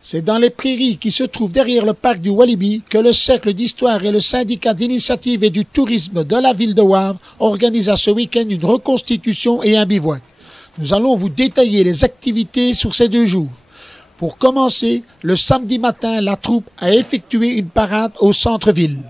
C'est dans les prairies qui se trouvent derrière le parc du Walibi que le Cercle d'Histoire et le Syndicat d'initiative et du tourisme de la ville de Wavre organisent à ce week-end une reconstitution et un bivouac. Nous allons vous détailler les activités sur ces 2 jours. Pour commencer, le samedi matin, la troupe a effectué une parade au centre-ville.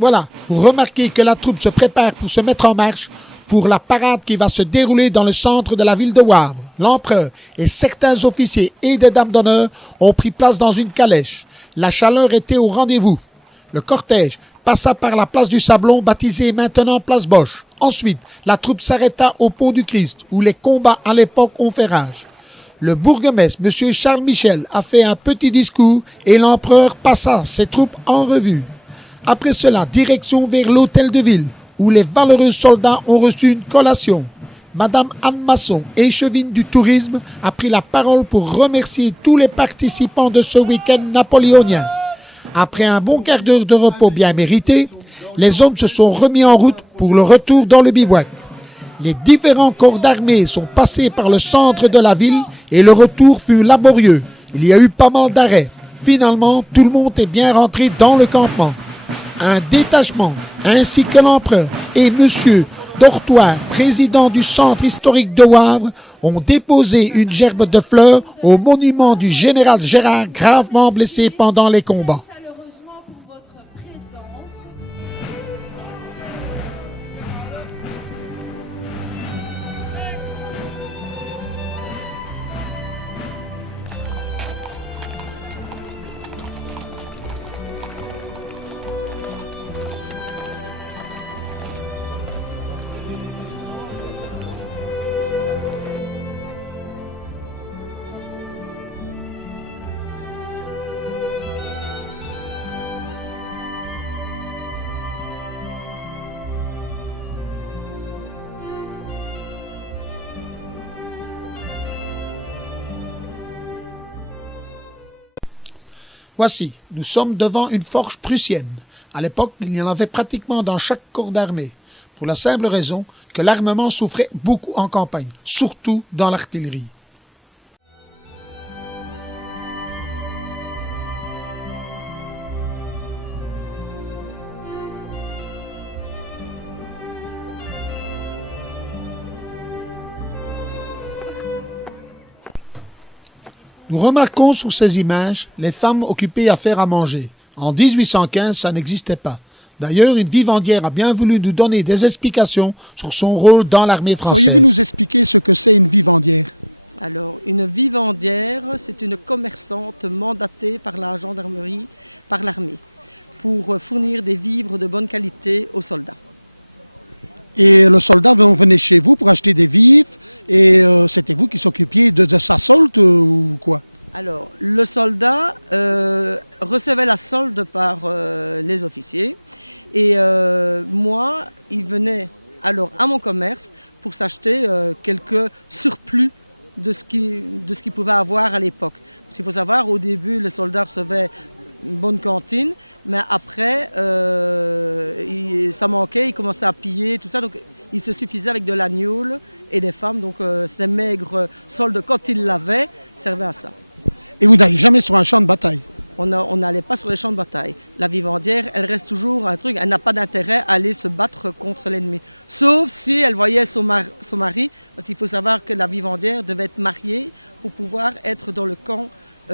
Voilà, vous remarquez que la troupe se prépare pour se mettre en marche pour la parade qui va se dérouler dans le centre de la ville de Wavre. L'empereur et certains officiers et des dames d'honneur ont pris place dans une calèche. La chaleur était au rendez-vous. Le cortège passa par la place du Sablon, baptisée maintenant place Bosch. Ensuite, la troupe s'arrêta au pont du Christ, où les combats à l'époque ont fait rage. Le bourgmestre, M. Charles Michel, a fait un petit discours et l'empereur passa ses troupes en revue. Après cela, direction vers l'hôtel de ville, où les valeureux soldats ont reçu une collation. Madame Anne Masson, échevine du tourisme, a pris la parole pour remercier tous les participants de ce week-end napoléonien. Après un bon quart d'heure de repos bien mérité, les hommes se sont remis en route pour le retour dans le bivouac. Les différents corps d'armée sont passés par le centre de la ville et le retour fut laborieux. Il y a eu pas mal d'arrêts. Finalement, tout le monde est bien rentré dans le campement. Un détachement, ainsi que l'empereur et M. Dortoir, président du centre historique de Wavre, ont déposé une gerbe de fleurs au monument du général Gérard, gravement blessé pendant les combats. Chaleureusement pour votre présence. Voici, nous sommes devant une forge prussienne. À l'époque, il y en avait pratiquement dans chaque corps d'armée, pour la simple raison que l'armement souffrait beaucoup en campagne, surtout dans l'artillerie. Nous remarquons sur ces images les femmes occupées à faire à manger. En 1815, ça n'existait pas. D'ailleurs, une vivandière a bien voulu nous donner des explications sur son rôle dans l'armée française. Pourriez-vous nous expliquer ce que c'est une vivandière? Alors, une vivandière, c'est une commerçante mandatée par la gendarmerie, par l'armée, pour fournir des vivres de bonne qualité aux soldats. Et le soldat venait chez vous pour acheter des vivres et c'était vous qui s'occupiez de sa solde ou quoi? Alors, le soldat recevait la solde par les officiers et moi, il venait alors à mon commerce pour s'acheter quelques surplus de ce qu'il pouvait avoir à l'époque. Parce qu'il faut savoir, au début, le soldat recevait une bonne cantine, mais après, ça manquait, il commençait à piller, tout ça, donc il se suffisait avec de l'agneau et des femmes, donc ces maigres soldes, quand il l'avait, servaient à ça. Et vous n'allez jamais sur un champ de bataille? On n'allait pas sur les champs de bataille. La vivandière, elle reste toujours un truc, elle n'a pas d'intérêt à aller se battre contre l'ennemi. Sauf si elle voyait son mari, parce qu'il faut savoir que la vivandière devait être mariée pour pouvoir être dans le camp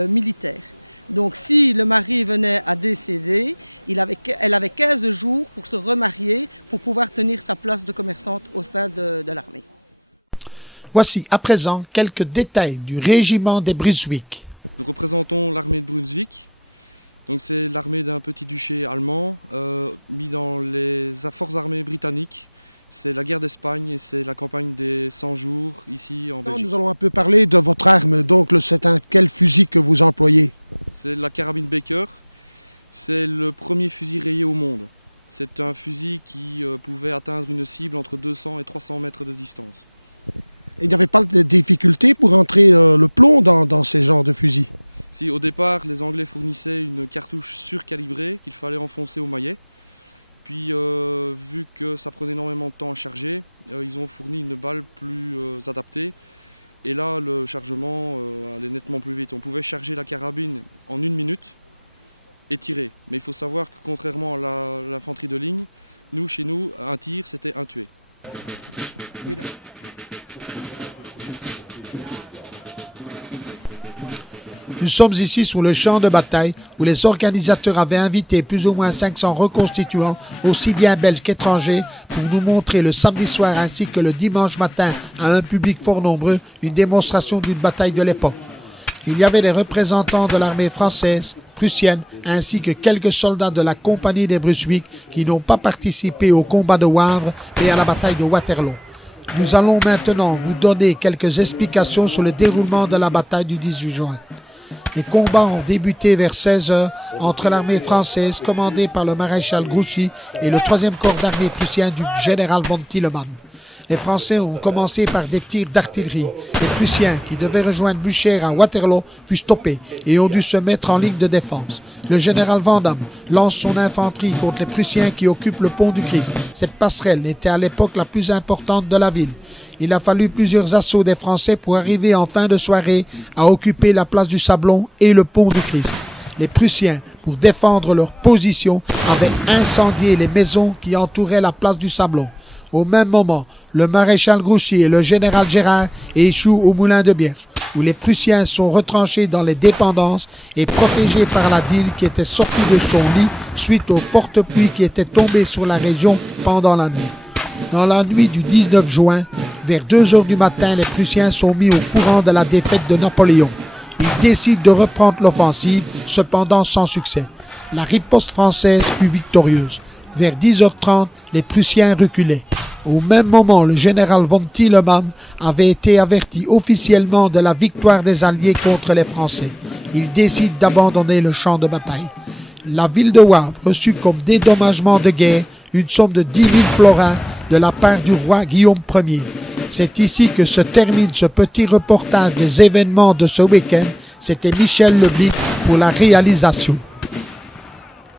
militaire. Donc si le mari venait à décéder, elle avait 15 jours pour se remarier, pour pouvoir tenir sa place de commerçante au sein de l'armée. Voici à présent quelques détails du régiment des Brunswick. Nous représentons l'armée de Brunswick. Donc c'est l'armée d'un petit duché allemand mis dans les forces armées britanniques. c'est la guerre d'Espagne et c'est la campagne des 100 jours ici en Belgique. Nous allons un peu parler de votre arme. Donc, c'est quel fusil que vous employez? C'est la carabine Baker. C'est le premier fusil rayé au monde. C'est un fusil qui pouvait atteindre une cible entre 200 et 300 mètres de distance. Il n'y avait pas de difficulté pour entrer le plomb dans ces genres de fusils? Si au départ les Anglais fournissaient une cartouche surcalibrée qu'il fallait enfoncer au maillet, puis vu que ça prenait énormément de temps à charger, ils ont fourni une balle plus adaptée. Et là le chargement allait nettement plus vite. On pouvait charger la carabine en 1 minute et tirer. Mais il faut savoir que contrairement à l'infanterie de ligne, chez nous, un tir c'était un tué. Oui, nous sommes ici sur le champ de bataille où les organisateurs avaient invité plus ou moins 500 reconstituants, aussi bien belges qu'étrangers, pour nous montrer le samedi soir ainsi que le dimanche matin à un public fort nombreux une démonstration d'une bataille de l'époque. Il y avait les représentants de l'armée française, prussienne, ainsi que quelques soldats de la compagnie des Brunswick qui n'ont pas participé au combat de Wavre et à la bataille de Waterloo. Nous allons maintenant vous donner quelques explications sur le déroulement de la bataille du 18 juin. Les combats ont débuté vers 16 h entre l'armée française commandée par le maréchal Grouchy et le 3e corps d'armée prussien du général von Thielemann. Les Français ont commencé par des tirs d'artillerie. Les Prussiens, qui devaient rejoindre Blücher à Waterloo, furent stoppés et ont dû se mettre en ligne de défense. Le général Vandamme lance son infanterie contre les Prussiens qui occupent le pont du Christ. Cette passerelle était à l'époque la plus importante de la ville. Il a fallu plusieurs assauts des Français pour arriver en fin de soirée à occuper la place du Sablon et le pont du Christ. Les Prussiens, pour défendre leur position, avaient incendié les maisons qui entouraient la place du Sablon. Au même moment, le maréchal Grouchy et le général Gérard échouent au moulin de Bierge, où les Prussiens sont retranchés dans les dépendances et protégés par la Dyle qui était sortie de son lit suite aux fortes pluies qui étaient tombées sur la région pendant la nuit. Dans la nuit du 19 juin, vers 2 h du matin, les Prussiens sont mis au courant de la défaite de Napoléon. Ils décident de reprendre l'offensive, cependant sans succès. La riposte française fut victorieuse. Vers 10 h 30, les Prussiens reculaient. Au même moment, le général von Thielemann avait été averti officiellement de la victoire des Alliés contre les Français. Il décide d'abandonner le champ de bataille. La ville de Wavre reçut comme dédommagement de guerre une somme de 10 000 florins de la part du roi Guillaume Ier. C'est ici que se termine ce petit reportage des événements de ce week-end. C'était Michel Leblit pour la réalisation.